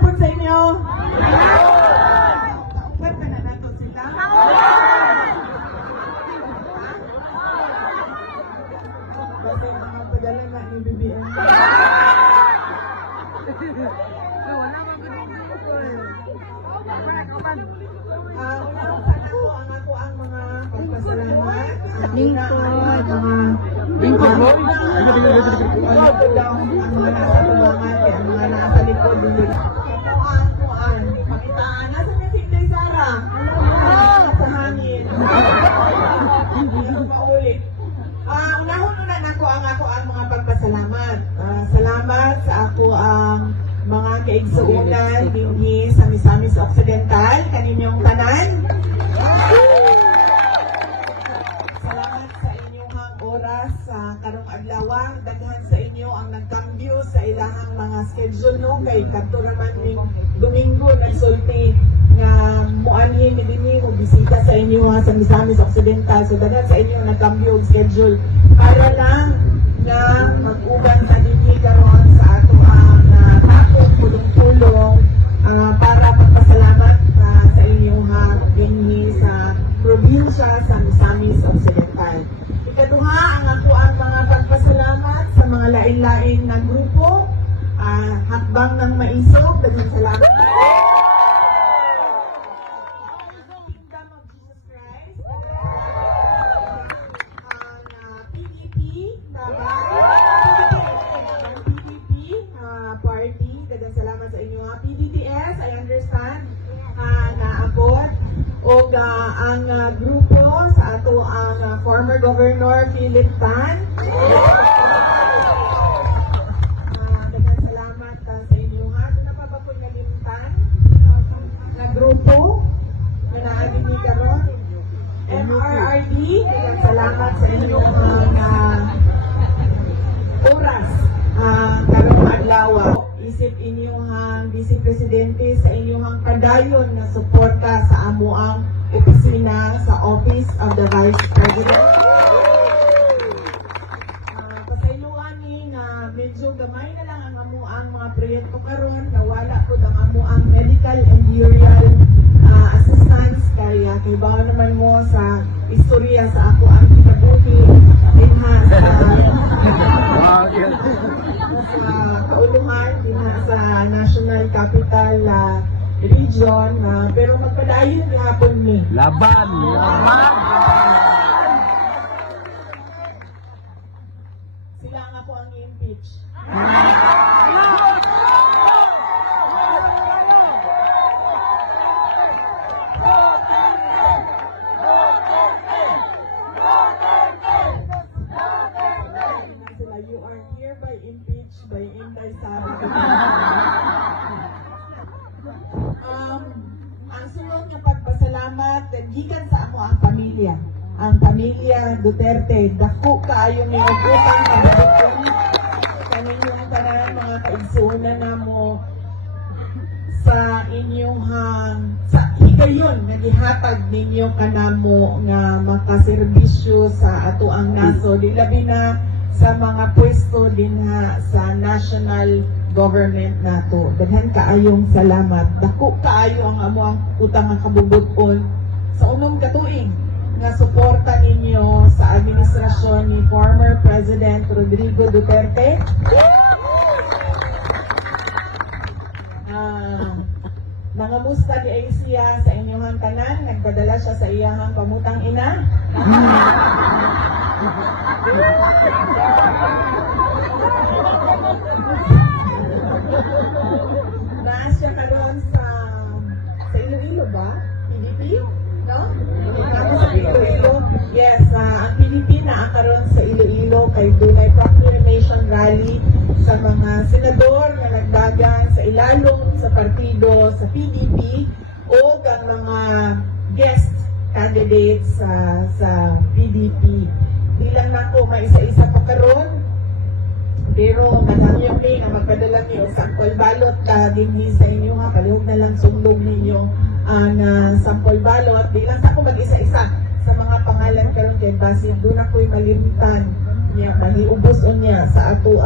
po sa inyo. Ba't na nato sila? Basta yung mga padala na ni BBM. Ang mga pagpasalamat. Lingkod. Lingkod mo? Ang mga nasa tubangan at ang mga nasa likod. Kuan. Pakitaan. Nasa na si Inday Sara? Sa hangin. Paulit. Unahon-una na ako ang mga pagpasalamat. Salamat sa ako ang mga kaigsuunan dinhi sa Misamis Occidental, kaninyong tanan. Salamat sa inyong oras sa karong adlaw. Daghan sa inyo ang nagkambyo sa ilahang mga schedule no kay kadto naman ning Domingo nagsulti nga muanhin ni dinhi mo bisita sa inyo sa Misamis Occidental. So daghan sa inyo nagkambyo og schedule para lang nga mag-uban sa dinhi karon sa ato ang takong tulong-tulong para pagpasalamat sa inyo dinhi sa probinsya sa Misamis Occidental. Ikaduha, ang ako ang mga pagpasalamat sa mga lain-lain na grupo, Hakbang ng Maisog, daghang salamat. Kingdom of Jesus Christ, ang PDP, PDP party, daghang salamat sa inyo. PDTS, I understand, naabot. O ang grupo sa ato ang former Governor Philip Tan. Daghang salamat sa inyo ha. Ito na pa ba po nalimtan na grupo na naagin ni karon. MRRD, daghang salamat sa inyo oras karong adlaw. Isip inyong Vice Presidente sa inyong kadayon na suporta sa amuang opisina sa Office of the Vice President. Pasayloan ni na medyo gamay na lang ang amuang mga proyekto karon, nawala po ang amuang medical and burial assistance kaya kibaw naman mo sa istorya sa ako ang kitabuhi dinha sa kauluhan dinha sa National Capital Region, pero magpadayon gihapon ni Laban! sila nga po ang impeach. Sila, you are hereby impeached by Inday Sara. Ang sunod nga pagpasalamat gikan sa amo ang pamilya. Ang pamilya Duterte, dako kaayo ni utang nga dapat kaninyong tanan mga kaigsuonan namo sa inyong sa higayon nga gihatag ninyo kanamo nga makaserbisyo sa ato ang nasod, labi na sa mga pwesto dinha sa national government nato. Daghan kaayong salamat. Dako kaayo ang amo ang utang nga kabubuton sa unong katuig nga suporta ninyo sa administrasyon ni former President Rodrigo Duterte. Nangamusta di ay siya sa inyong tanan, nagpadala siya sa iyahang pamutang ina. Naas siya karon sa Iloilo ba? PDP? No? Sa Iloilo. Yes, ang PDP na karon sa Iloilo kay dunay proclamation rally sa mga senador na nagdagan sa ilalong sa partido sa PDP o ang mga guest candidates sa PDP. Di lang na ko maisa-isa pa karon, pero madami ni ang magpadala niyo sa sample ballot dinhi sa inyo ha, palihog na lang sundog ninyo ang sample ballot. Di lang sa ako mag-isa-isa sa mga pangalan karon kay basin doon ako'y malimtan niya, mahiubos niya sa ato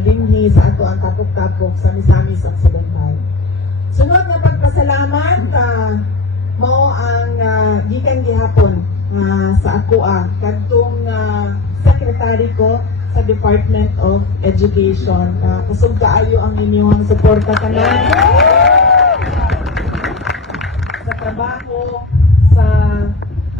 dinhi sa ato ang tapok-tapok sa Misamis Occidental. Sunod na pagpasalamat, mao ang gikan gihapon sa ako kadtong secretary ko sa Department of Education. Kusog kaayo ang inyong suporta kanan sa trabaho sa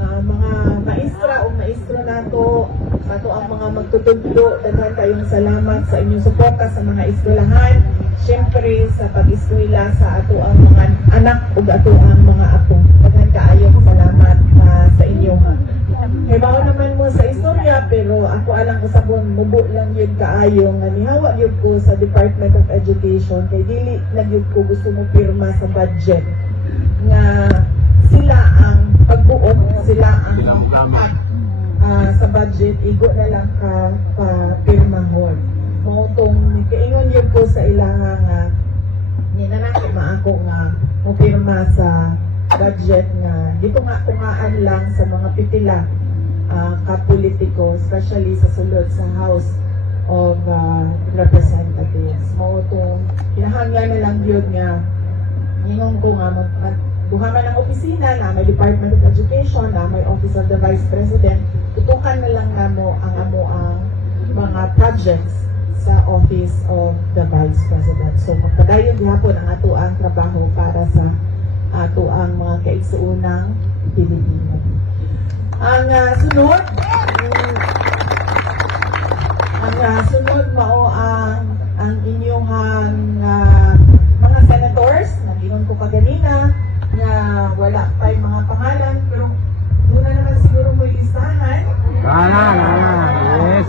mga maestra o maestro nato, sa ato ang mga magtutugdo. Daghan kayong salamat sa inyong suporta sa mga eskwelahan, syempre sa pag-eskwela sa ato ang mga anak ug ato ang mga apo. Daghan kaayong salamat sa inyo. Kay bao naman mo sa istorya, pero ako alang usabon mubo lang yun kaayo nga nihawa yun ko sa Department of Education kay dili lang yun ko gusto mo pirma sa budget nga sila ang pagbuot, sila ang apat sa budget, igo na lang ka pirmahon. Mautong kaingon yun ko sa ilang nga ninanaki maako nga mo pirma sa budget nga dito nga tungaan lang sa mga pitila kapolitiko, especially sa sulod sa House of Representatives. Mautong kinahanglan na lang yun nga ningon ko nga duha man ang opisina na may Department of Education, na may Office of the Vice President, tutukan na lang namo ang mga projects sa Office of the Vice President. So magpadayon gihapon ang ato ang trabaho para sa ato ang mga kaigsuunang Pilipino. Ang sunod mao ang inyong mga senators na ginon ko kaganina nga wala pa yung mga pangalan, pero doon na naman siguro mo listahan. Yes.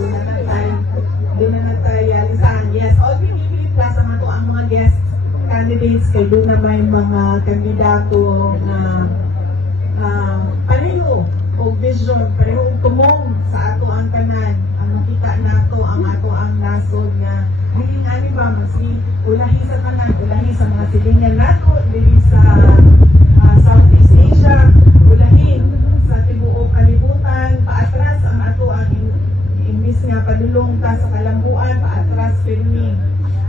Doon na tayo listahan. Yes, all pinipili plus ang ato ang mga guest candidates kay doon na may mga kandidato na pareho o vision, pareho tumong sa ato ang kanan. Ang makita nato ang ato ang nasod nga hiling ani ba masi ulahi sa kanan, ulahi sa mga silingan nato dili sa Southeast Asia, ulahi sa tibuok kalibutan, paatras ang ato ang imbis nga padulong ta sa kalambuan, paatras pirmi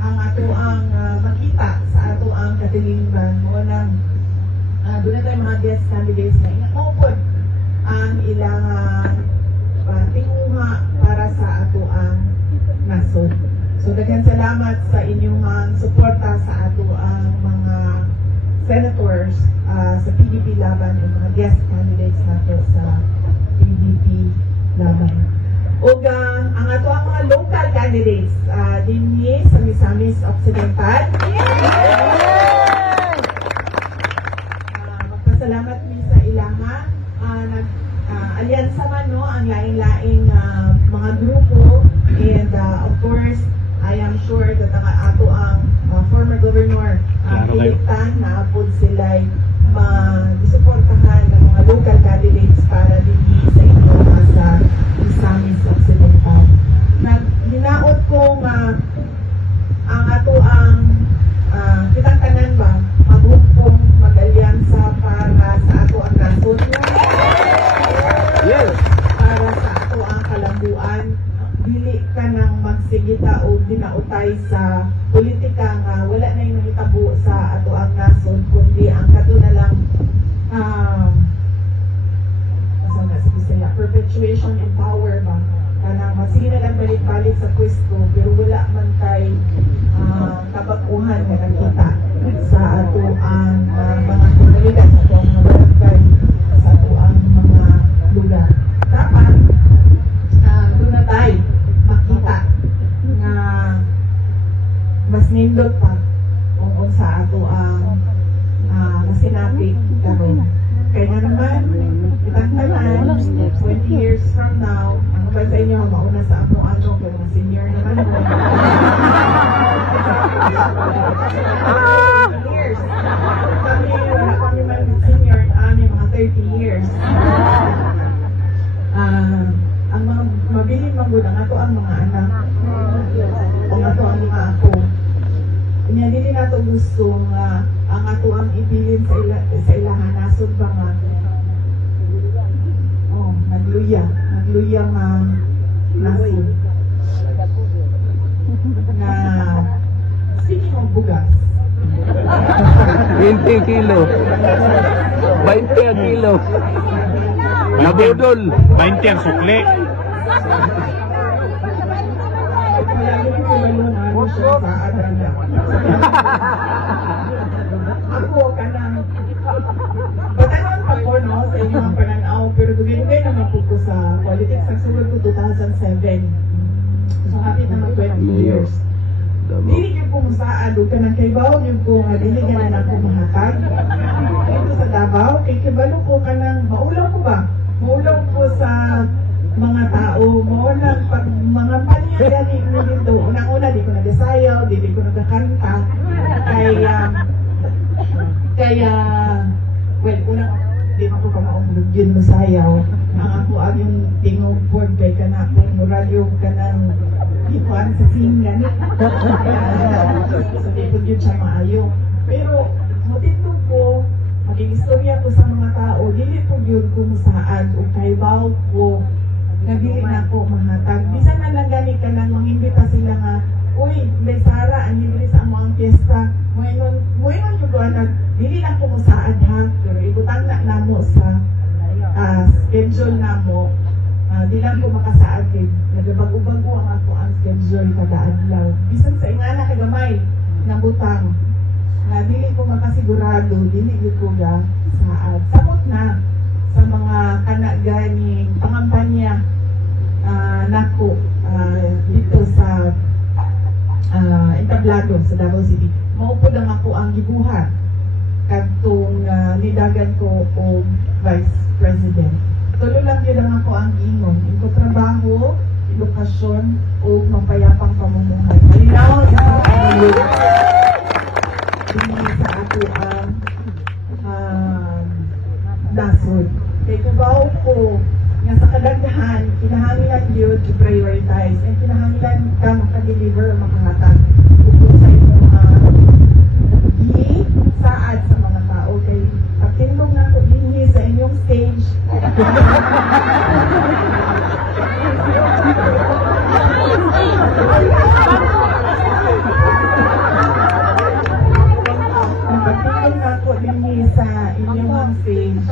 ang ato ang makita sa ato ang katilingban. Mo nang doon na tayo mga guest candidates na inakopod ang ilang tinguha para sa ato ang nasod. So daghan salamat sa inyong suporta sa ato ang mga senators sa PDP Laban o mga guest candidates nato sa PDP Laban. O ang ato ang mga local candidates dinhi sa Misamis Occidental. Magpasalamat mi sa ilaha. Alyansa man no ang laing-laing mga grupo, and of course I am sure that ang ato ang former governor Philip Tan na apod sila'y mag-suportahan ng mga local candidates para dinhi sa inyo sa Misamis Occidental. Hinaot ko ang ato ang kitang tanan ba maghukom, mag-alyansa para sa ato ang nasod. Yes. Para sa ato ang kalambuan, dili ka nang magsigita o dinautay sa politika nga wala na yung hitabo sa ato ang nasod, kundi ang kato na lang perpetuation in power ba? Kanang sige na lang balik-balik sa pwesto, pero wala man kay kabakuhan na nakita sa ato ang mga komunidad, sa ato ang mga barangay, sa ato ang mga lugar. Dapat doon na tayo makita na mas nindot pa kung sa ato ang masinapit karon. Kaya naman, kitang tanan, 20 years from now, ano ba sa inyo, mauna sa ako pero mas senior naman mo. Years. Kami, wala kami man senior, mga 30 years. Ang mga mabiling magod, ang ato ang mga anak, ang ato ang mga ako. Kanya dili nato gusto nga ang ato ang ibilin sa ilahan nasod ba nga nagluya nga nasod. na speaking of bugas, 20 kilo. 20 ang kilo. Nabudol. 20 ang sukli. palagi ko balong ano siya sa adana. Ako ka nang patanon pa ko no sa inyong pananaw, pero dugay-dugay naman po ko sa politics. Nagsulod ko 2007. So happy na mag 20 years. Dili niyo po musaad o kanang kay Bao niyo po nga dili nga na ako mahatag. Dito sa Davao, kay kibalo ko kanang maulaw ko ba? Maulaw ko sa mga tao mo na pag mga panyagani mo dito. Unang-una, di ko nagasayaw, di ko nagkakanta. Kaya, well, unang, di ko pa maumulog yun masayaw. Ang ako ang yung tingog board kay kanakong muralyo kanang ikuan sa singan. So, di ko yun siya maayo. Pero, matindog ko, maging istorya ko sa mga tao, dili po yun kung saan o kay Bao ko nga dili na ako mahatag. Bisan na lang gani ka nang mangimbita sila nga, uy, may Sara, ang dili sa among fiesta. Moingon yung buwan dili na ako musaad ha, pero ibutang na namo sa schedule namo. Di lang ko makasaad din. Nagabago-bago ang ako ang schedule kada adlaw. Bisan sa ingana kagamay na butang. Nga dili ko makasigurado, dili gyud ko ga saad. Samot na sa mga kanaganing pangampanya nako dito sa entablado sa Davao City. Maupo lang ako ang gibuhat kadtong nidagan ko og Vice President. Tulo lang yun lang ako ang ingon. Ito trabaho, edukasyon, o mapayapang pamumuhay. Malinaw sa ato hindi sa ato ang nasod. Kaya kubaw ko nga sa kadaghan, kinahanglan yun to prioritize and kinahanglan ka makadeliver makahatag kung sa imong saad sa mga tao. Kaya pagtindog na ko dinhi sa inyong stage pagtindog na ko dinhi sa inyong stage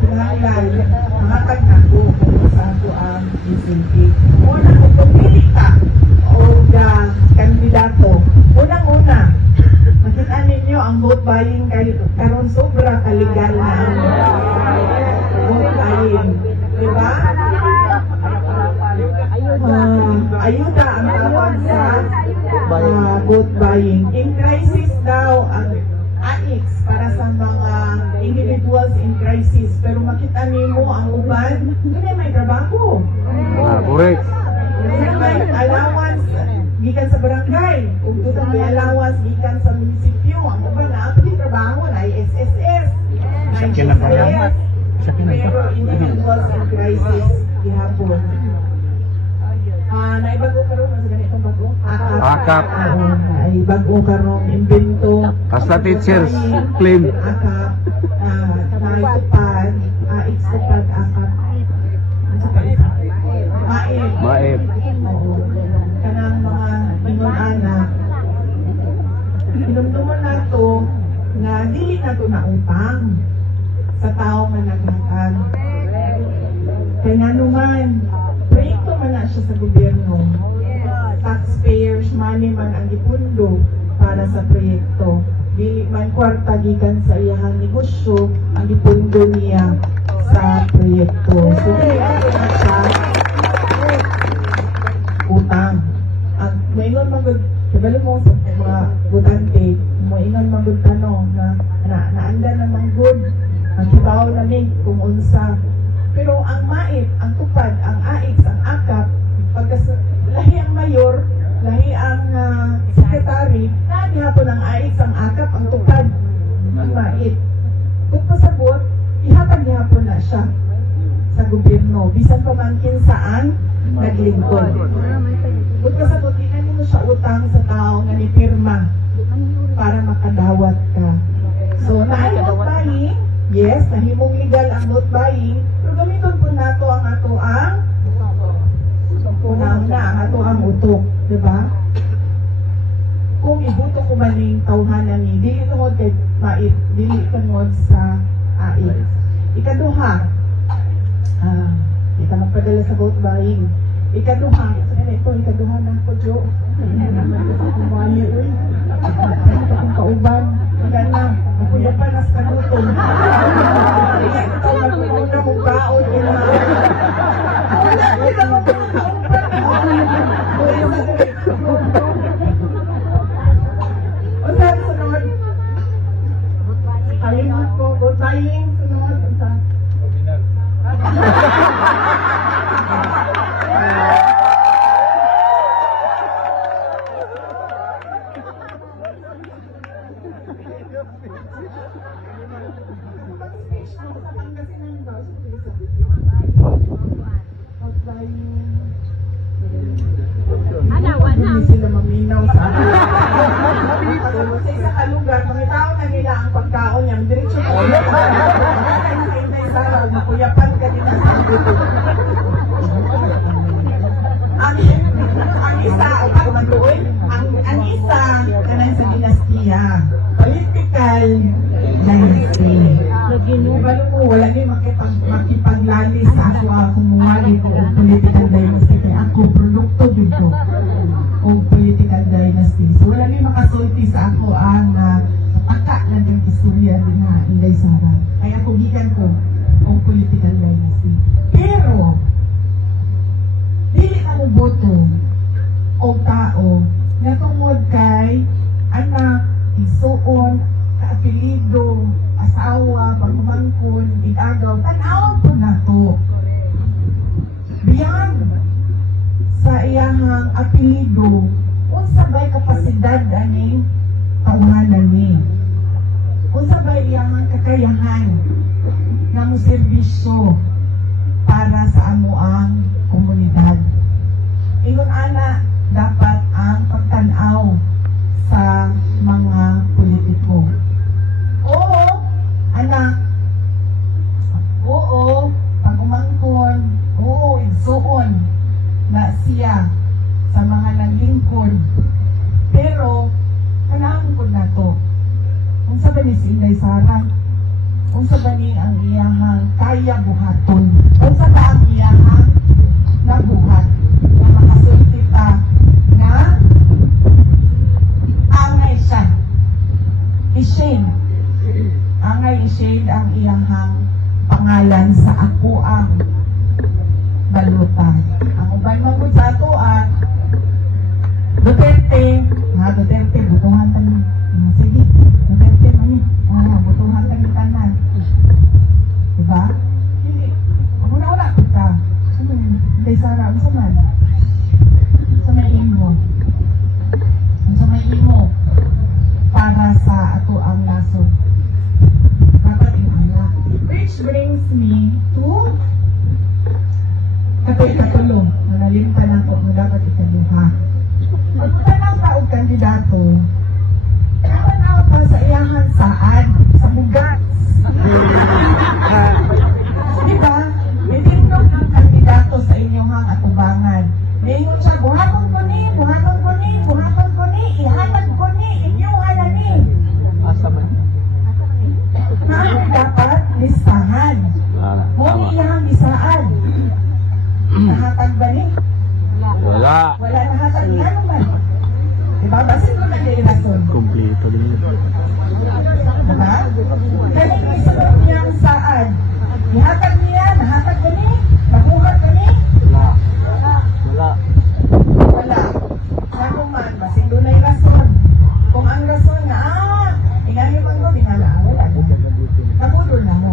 kinahanglan mahatag na ko kung sa ako ang DCP. Una kung pumili ka o kandidato, unang-una makita ninyo ang vote buying karon sobra kaligal na ang vote buying. Diba? Ayuda ang tawag sa vote buying. In crisis daw ang AIX para sa mga individuals in crisis. Pero makita nimo ang uban, doon may trabaho. Correct. May allowance gikan sa barangay, ug doon may allowance gikan sa munisipyo. Ang uban na ato di trabaho na SSS. Sa kinapalamat. Sa Pero individuals in crisis gihapon. Naibago karon sa ganitong bago? Akap. Ay bago karon imbento. Basta teachers claim. Akap. Naitupad. Itupad akap. Maip. Maip. Oo. Kanang mga ingon anak. Hinumduman na to nga dili na to na utang sa tao nga naghatag. Kaya nga naman, proyekto man na siya sa gobyerno. Taxpayers money man ang ipundo para sa proyekto. Dili man kwarta gikan sa iyahang negosyo ang ipundo niya sa proyekto. So, dili na siya utang. Ang maingon magod, kabalo mo sa mga butante, maingon magod tanong na naanda namang good, ang kibaw na ni kung unsa. Pero ang MAIP, ang tupad, ang AIX, ang AKAP, lahi ang mayor, lahi ang sekretary, nagihapon ang AIX, ang AKAP, ang tupad, ang MAIP. Kung pasabot, ihatag gihapon na siya sa gobyerno. Bisan pamangkin saan, naglingkod. Kung pasabot, di na mo siya utang sa tao nga ni pirma para makadawat ka. So, naayot buying, yes, nahimong legal ang vote buying, pero gamiton po nato ang ato ang una-una, ang ato ang utok, diba? na ni dili tungod kay mait, dili tungod sa ait. Ikaduha, kita magpadala sa vote buying. Ikaduha, ikaduha na ako, Jo. Kumani, uy. Akong kauban. Wala na. Ako yung panas ka lutong. Ikaw na kung una mong baon. Wala, kita mo pa ng kauban. O saan sunod? Kalimut ko, vote buying. Sunod. O saan? Hindi sila maminaw sa akin. Sa isa ka lugar, pangitaon na nila ang pagkaon niya. Diretso ko. Saraw, makuyapan ka din ang sabuto. Ang isa, o pagmatuloy, ang isa, kanan sa dinastiya. Political dynasty. Diba mo, wala niyo makipaglali sa ako kumuwali ko o political dynasty. Kaya ako, produkto dito o political dynasty. So wala niyo makasulti sa ako ang paka ng yung istorya din na Inday Sara. Kaya pugikan ko o political dynasty. Pero, dili ka mo boto o tao na tungod kay anak, isuon, kaapelido, asawa, pagmangkon, igagaw, tanawag po na to. Biyang sa iyahang apelido, unsa ba'y kapasidad aning kauhanan ni? Unsa ba'y iyahang kakayahan na mo serbisyo para sa amuang komunidad? Ingon ana, dapat ang pagtanaw sa mga politiko. Oo, anak. Oo, pag-umangkon. Oo, igsuon na siya sa mga nanglingkod. Pero, kailangan ko na to. Kung sa ba ni si Inday Sara, kung sa ba ni ang iyahang kaya buhaton, kung sa ba ang iyahang nabuhat, na makasulti ta na angay siya. I-shade. Angay i-shade ang iyahang pangalan sa ako ang balutan. Ang uban mo sa ato Duterte, Duterte, butuhan tayo. Sige, Duterte mani. Butuhan tayo tanan. Diba? Hindi. Una-una kita. Ano yun? Inday Sara, ano sa man? Sa may imo. Sa may imo. Para sa ato ang nasod. Dapat ina. Which brings me to katulong. Nanalimpan ako na dapat ikaduha. Pag tanaw ka og kandidato, tanaw ka sa iyahan saan? Sa bugas. Diba? May tinong ang kandidato sa inyong atubangan. Ngayon siya, buhaton ko ni, buhaton ko ni, buhaton ko ni, ihatag ko ni, inyong halani. Asa man? Ano dapat listahan? Mong iyang lisaan. Nahatag ba ni? Wala. Wala nahatag niya naman. Diba? Basin mo na yung rason. Kompleto din. Diba? Dahil may sunod niyang saan. Nihatag niya, nahatag ba ni? Nabuhat ba ni? Wala. Wala. Wala. Ano man, basin doon na yung rason. Kung ang rason na, ingani man mo, binala. Wala. Nabudol na mo.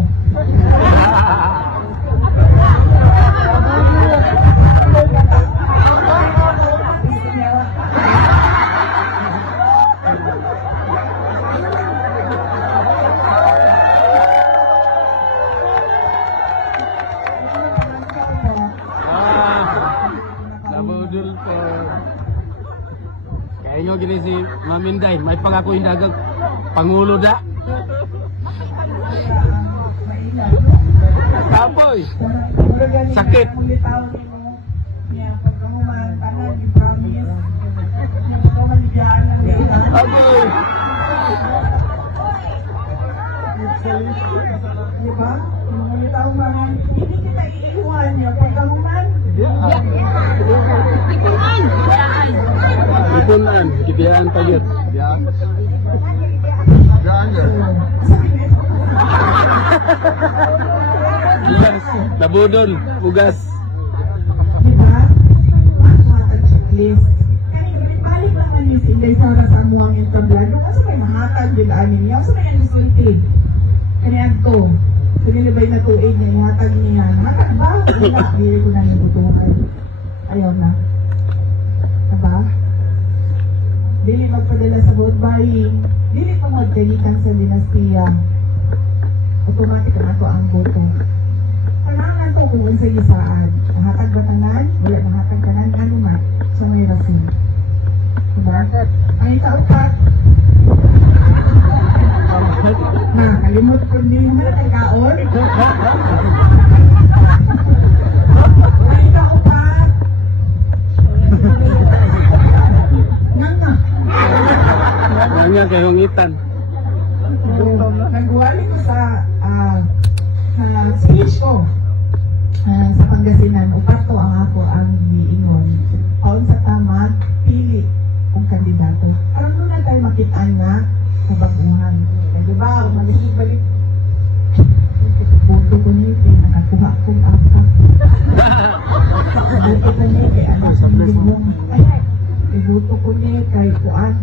Nabudol po. Kaya nyo gini si Maminday, may pangako yung dagang Pangulo da. Kapoy. Sakit. Agoy. Diba? Yung mga taong mga hindi kita iiwan niya pagkamuman. Ipunan, gibiyaan pa yun. Ugas, nabudol, ugas. Diba? Matag checklist. Kaya balik naman yung silay sa oras ang muhang entablado. Kasi may mahatag din anin niya. Kasi may anislitig. Kaya to. Pinilibay na tuig niya. Ihatag niya. Hatag ba? Wala. Hindi ko na nibutuhan. Ayaw na. Diba? Dili magpadala sa vote buying. Dili pa magkalitan sa dinastiya. Automatic na to ang boto. Kailangan to kung sa gisaan. Mahatag ba tanan? Wala mahatag tanan. Ano nga? So may rason. Diba? Ay, kaupat. Na, kalimot ko din na nagkaon. Ay, kaupat. Nga nga. Nga kayong itan. Nagwali ko sa speech ko sa Pangasinan. Upat ko ang ako ang giingon. Kaon sa tama, pili kung kandidato. Parang doon na tayo makitaan nga sa baguhan. Eh, di ba? Kung malisig balik, boto ko niyo, nakakuha kong apa. Boto ko niyo, kay anak ng lumong. Ay, boto ko niyo, kay kuan.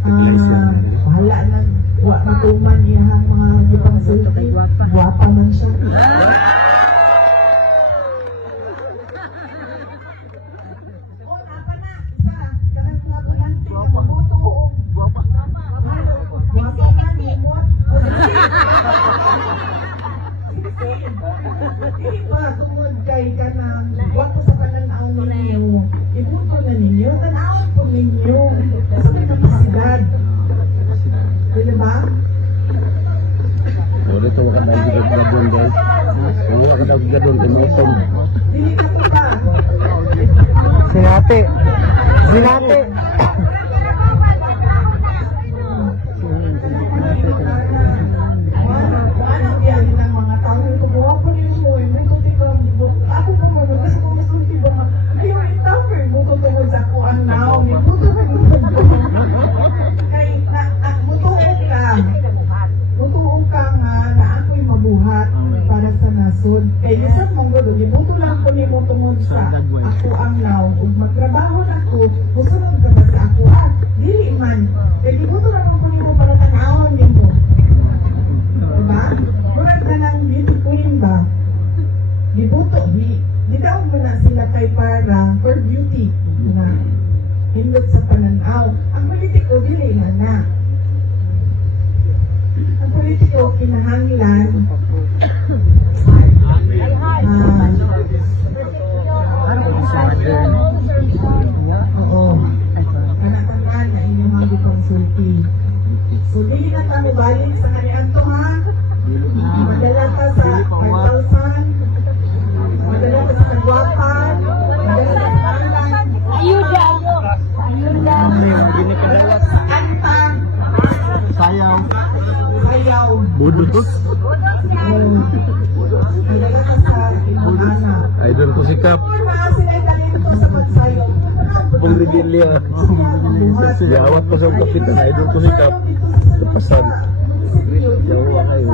Bahala na matuman iyahang mga ibang sulti. Guwapa man siya. O, napa na. Isa. Kanang mga bulante. Mabuto. Guwapa man. Limot. Hindi pa. Tungod kay kanang guwapo sa pananaw ninyo. Ibuto na ninyo. Tanawin po ninyo. Kasi may kapasidad. Di ba? Wala ito wala ka daw gadon guys. Wala ka daw gadon kumusom. Dili ka po ba? Sinate. Sinate. Ano yan ng mga tao yung tubuha po ninyo. May kuti ko ang libot. Ako pa mo, kasi kung masulti ba nga. Ayaw itaw ko yung buto tungod sa ako ang now. May buto ka yung buto. Kaya mutuong ka. Mutuong ka nga na ako'y mabuhat para sa nasod. Kaya isang mong gulo, ibuto lang ko ni mo tungod sa ako ang now. Kung magtrabaho na ako, musunod ka ba sa ako? Dili man. Kaya ibuto lang ko ni mo para tanawang ni mo. Diba? Murag na lang dito po yun ba? Dibuto, di daw mo na sila kay para for beauty. Na hindot sa pananaw. Ang politiko, dili na na. Ang politiko, kinahanglan oo. Kanatanan na inyong mga konsulti. So, dili na tayo balik sa kanilang to ha. Madala ka sa 5,000. Madala ka sa kagwapan. Madala ka sa kalan. Sa kanta. Sayaw. Sayaw. Budus. Madala ka sa anak. Idol ko si Kap. Una, sila ay talento sa pagsayaw. Pong Regelia. Yawat pa sa kapitan. Idol ko si Kap. Kapasan. Yawa kayo.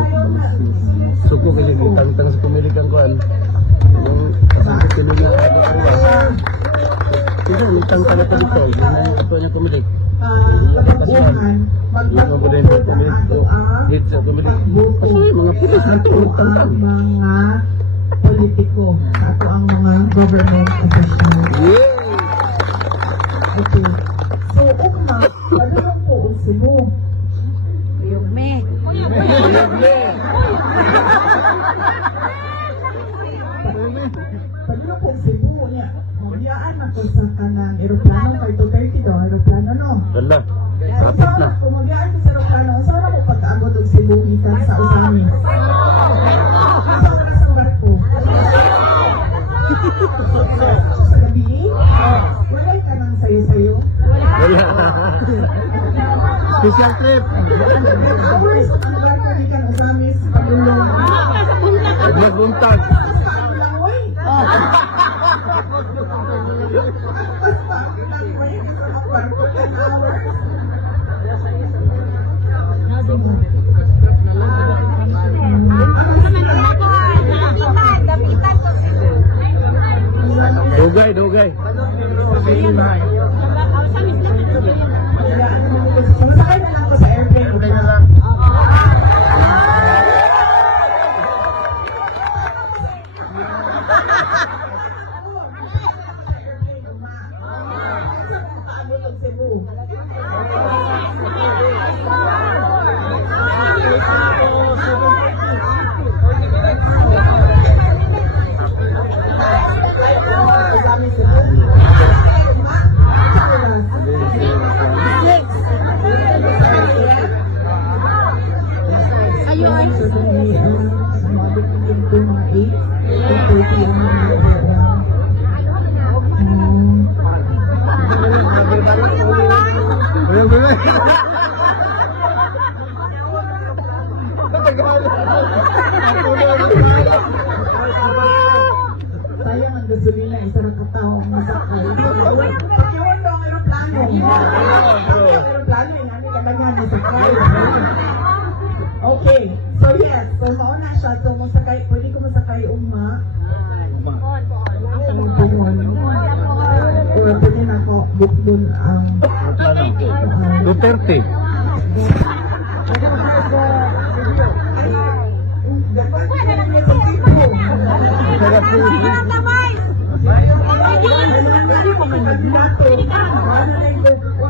Suko kasi kitang sa pumilikan ko. Yung kasang katilingan ako kayo. Kasi utang ka na pa dito. Yung ito niya pumilik. Pagkabuhan, Yung mga magpapagod ang ato ang hit sa pumilik. pagbuto Kasi mga pulis sa natin ato utang ang mga politiko, sa ato ang mga government officials. Yeah! Okay. So, una, padulong po ang Cebu. Padulong po ang Cebu niya. Mabiyaan ako sa kanang aeroplano, kay 230 daw, aeroplano no. Dala. Rapit na. Kung mabiyaan ko sa aeroplano, saan ako pagkaabot ang Cebu ikan sa Usami? Saan ka sa barko? Sa gabi? Wala ka nang sayo-sayo? Wala. Special trip. Hours ang barko ni kang usamis pagulong. Magbuntag. Dugay, dugay. Sumasakay na lang ako sa airplane. Sayang ang gasolina, isa na katao ang masakay. Pakiwan daw ang aeroplano. Aeroplano, namin ka ganyan, masakay. Okay, so yes, so mauna siya, so masakay, pwede ko masakay uma. Or pwede na ako book dun ang... Duterte.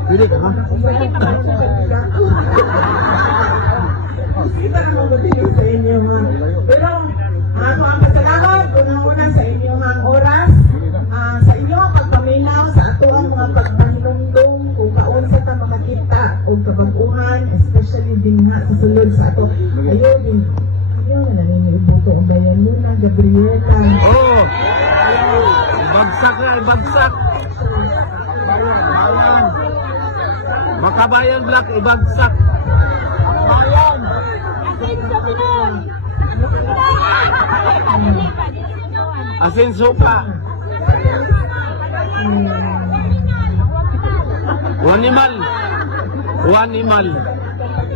Pwede ka ha? Pero ako ang pasalamat unang-una sa inyong ang oras, sa inyong pagpaminaw sa ato ang mga pagpahilungdong kung kaon sa ta makakita o kabaguhan, especially din nga sa sulod sa ato. Ayun naninibuto ang bayan muna, Gabriela. Oh! Ibagsak na, ibagsak. Makabayan Black, ibagsak. Bayan! Asenso pa. Wanimal. Wanimal.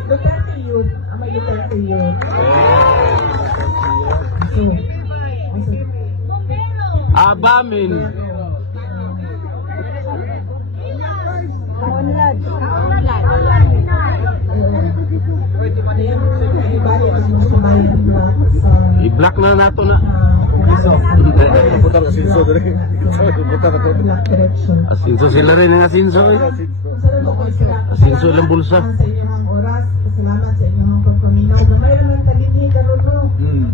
Duterte youth, ama Duterte youth. Abamin. I-block na nato na. Asinso sila rin ang asinso eh. Asinso lang bulsa. Sa inyong oras, salamat sa inyong pagpaminaw. Gamay lang ang talinhi karon no.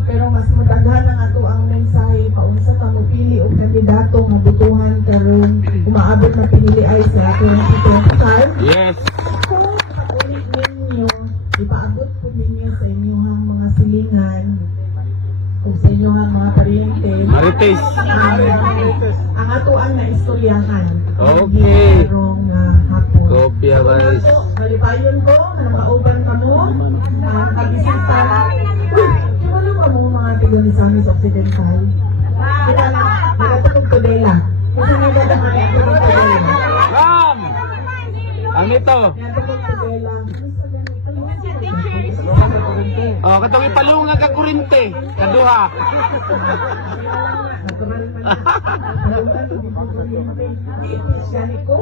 Pero mas madaghan ang ato ang mensahe paunsa ka mopili og kandidato nga butuhan karon umaabot na pinili ay sa 2025. Yes. Kung ulit ninyo, ipaabot po ninyo sa inyong mga silingan o sa inyong mga pariente. Marites. Ang ato ang naistoryahan. Okay. Karong hapon. Kopya guys. Malipayon ko, nauban ka mo, pagisita. Uy, ano ba mo mga Tigomisamis Occidental? Kita na, nagatulog ko dela. Kasi nagdadang ang nagatulog ko dela. Ram! Ang ito. Nagatulog ko dela. Oh, katong ipalunga ka kurente. Kaduha. Natural man. Nauban ko dito kuryente. Iisyanik ko.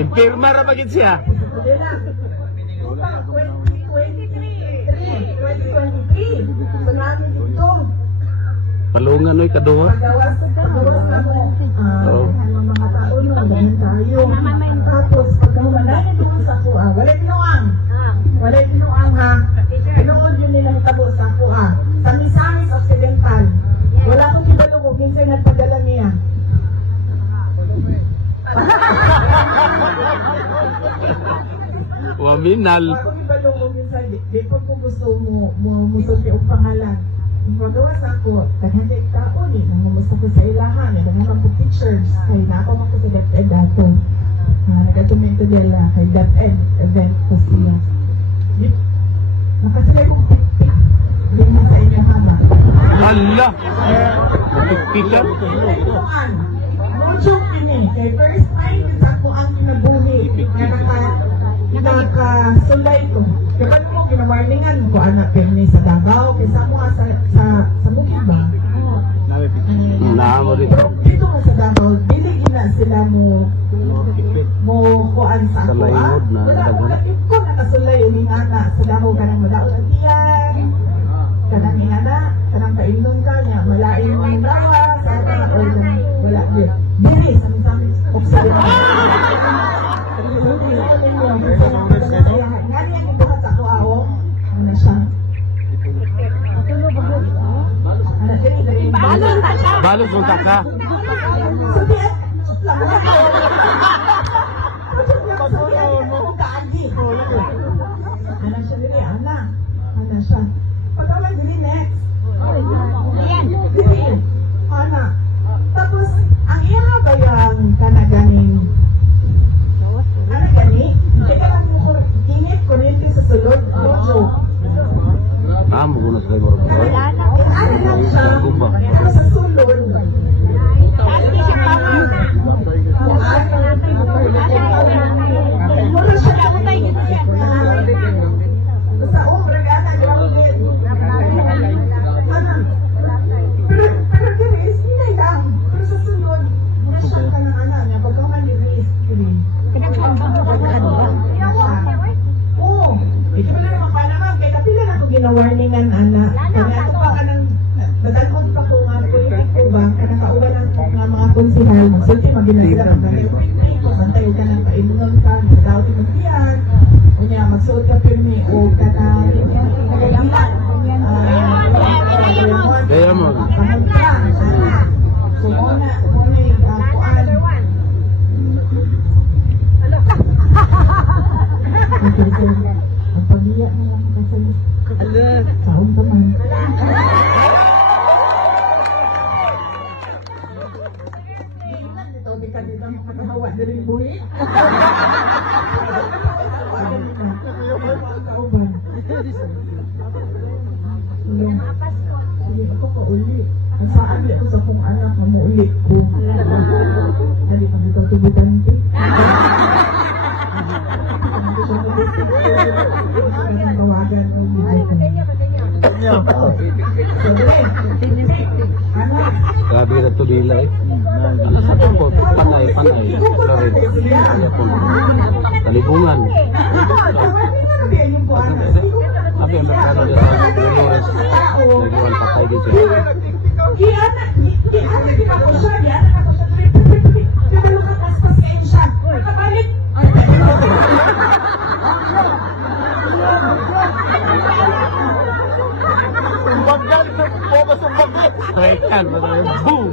Impirma ra bagid siya. 2023. So namin dito. Palungan oy kaduha. Pagawas na mo. Oo. Ang mga tao nyo, ganun tayo. Tapos, pagka humanay dito sa kuha, wala tinuang. Wala tinuang ha. Pinukod yun nila hitabo sa kuha. Sa Misamis Occidental. Wala kong kibalo ko, kinsay nagpadala niya. Waminal. Ako ibalong mo minsan, di po ko gusto mo musulti ang pangalan. Magawa sa ako, taghanda yung tao ni, nang namusta ko sa ilahan, nang naman po pictures, kaya na ako makusigat dato. Nagkatumento nila kay DepEd event ko siya. Nakasilay kong tik-tik din sa inyo hama. Hala! Nagkikita? Ituan, no joke ini. Kay first time sa ako ang kinabuhi na nakasulay ko. Kaya ba't mo ginawarningan ko anak pirmi sa Davao? Kaysa mo sa bukid ba? Naamo dito. Dito nga sa Davao, dili gina sila mo kuan sa Sa ako. layod na, Wala daghan. ko kapit ko nakasulay uling ana sa Davao kanang madaot ang tiyan. Kanang ingana, kanang kaindong ka niya, malain mo yung rawa, sana o wala din. Dili, sami-sami, observe. Ngani ang ibuhat ako awo, ano siya? Ano, dili. Balot mo ka. Sabi at, lamuhan ko. Ano siya dili, ana. Ano siya? Patawalan dili next. Dili. Ana. Tapos, ang iya ba yung kanaganing? Ano gani? Teka lang mo, init, kuryente sa sulod. No joke. Amo ko na sila mo. Ano lang siya? Ano sa sulod? Mura siya basta regata ground din. Pero guys, hindi lang. Pero sa sunod, mura siya ka ng anak niya. Pagka man ni screen. Oo. Ito pala naman pa naman. Kaya kapila na kung ginawarningan, anak. Kaya ito pa ka ng nadalhod pa ko nga politiko ba? Kaya nakauwan ang mga konsihal. Magsulti, maginasila ka ng bantay ka ng painunon ka. Nagdaot yung magbiyan. Kunya, magsuot ka pirmi o ka na nagbiyan. Kaya mo. Pahal ka. So, muna yung kuan. Ang pag-iyak mo lang kasi. Sahon ka man. Ito, di ka dito makatawa na rin buhi. Sige, ako pa uli. Ang saan ko sa kong anak na mauli ko. Dali pa dito tubutan ko. Tawagan ng video ko. Grabe na to dila eh. Ano sa po? Panay. Florid. Kaya po. Talibungan. Abi ang magkano na sa Dolores. Nagawang patay dito. Straight kan. Boom!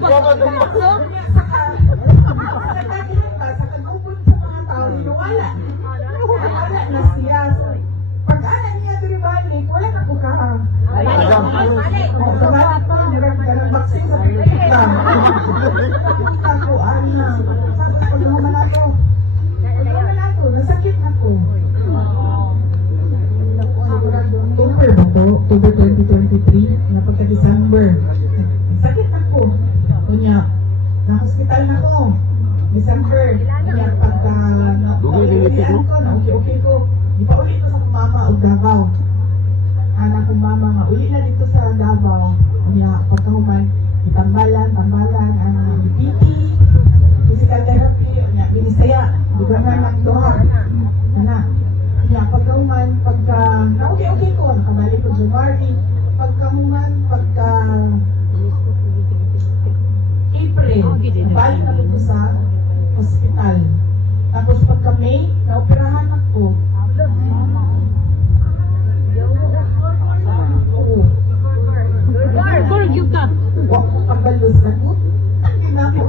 Pag-anak niya ito rin balik, wala na po ka. Sabalik pa, meron ka ng vaccine sa pipita. Ako, anak. Pag naman ako. Nasakit ako. October ba to? October 2023, na pagka-December. Sakit ako. Kunya, na-hospital na ko. December. Kunya, pagka na-ulian ko, na-okay ko. Di pa ulit ko sa mama o Davao. Anak kong mama nga, uli na dito sa Davao. Kunya, pagkahuman, itambalan, BP, physical therapy, kunya, binisaya, dugangan ng doha. Anak. Kaya pagkahuman, pagka na-okay ko, nakabalik ko January, pagkahuman, pagka April, balik na ko sa hospital. Tapos pagka May, naoperahan ako. Oo. Wak ko pagbalos na ko. Hindi na ako.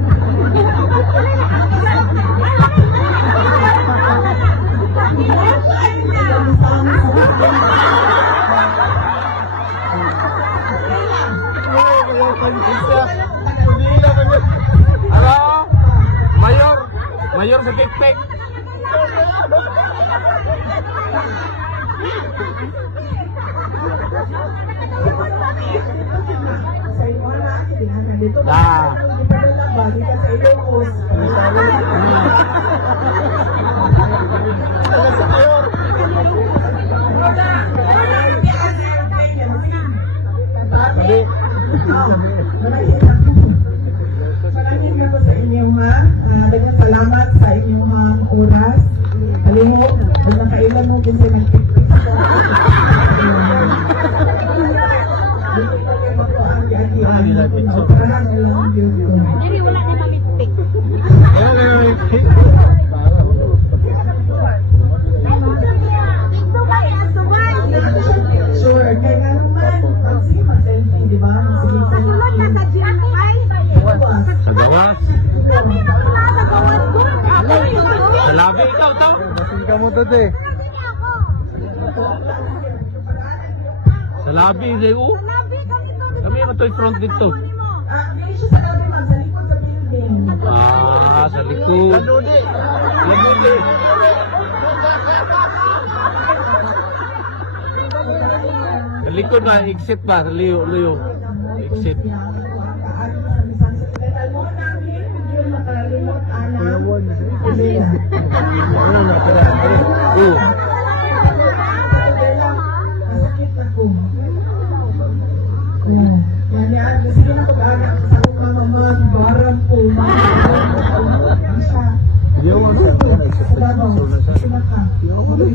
Hello? Mayor sa Pik-Pik. Sa inyo na, dito ba? Ah. Dito na lang ba? Dito sa Ilocos. Maraming nga po sa inyo ha. Dagang salamat sa inyong oras. Kalihok, dagang kailan mo kasi nag-tiktik ko. Dito pa kayo po ang i-ati. Operahan na lang dito. Diri wala na mamitpik. Sure, kaya nga naman, kasi mag-selfie, di ba? Sige, Kasulod na sa gym ay. Sa gawas. Sa gawas ko. Sa labi ikaw to. Masin ka mo to, te. Sa labi, Leo. Labi kami to. Kami na to front dito. Hindi siya sa labi, ma'am, sa likod sa building. Ah, sa likod. Ladudi. Ladudi. Sa likod na, exit ba? Leo, Leo. Exit. Ano na, tara. Oh. Sige na pag-anak sa akong mga mga barang po. Hindi mo ka. Sige na ka.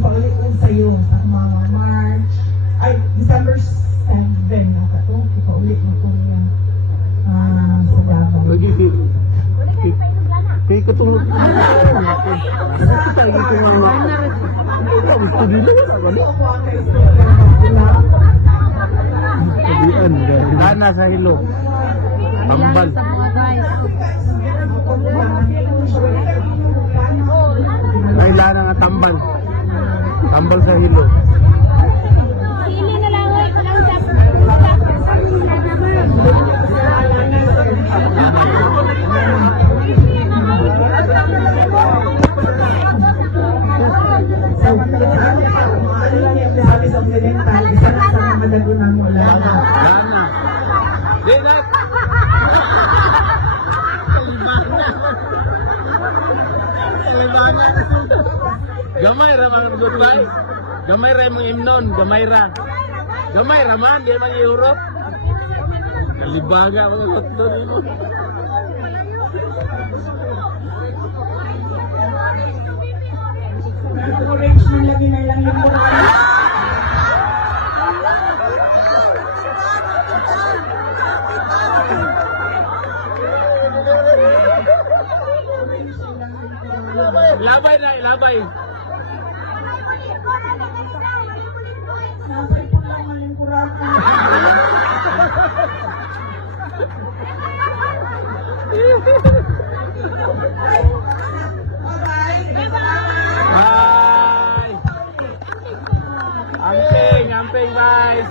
Pag-alikon sa'yo sa mga March. Ay, December 7 na ka to. Ipaulit mo ko niya. Sa Davao. Lagi si... Kaya ka itong... Gusto dito. Ito ako ang ka-istorya ng Pula. Sabihan. Gana sa hilo. Tambal. Kailangan nga tambal. Tambal sa hilo. Sili na lang oy pag-usap. Gana. Di na. Gamay ra man goodbye. Gamay ra mong imnon, gamay ra. Gamay ra man, di man Europe. Kalibaga mo kotdo nimo. Labay na, labay. Bye. Amping, amping guys.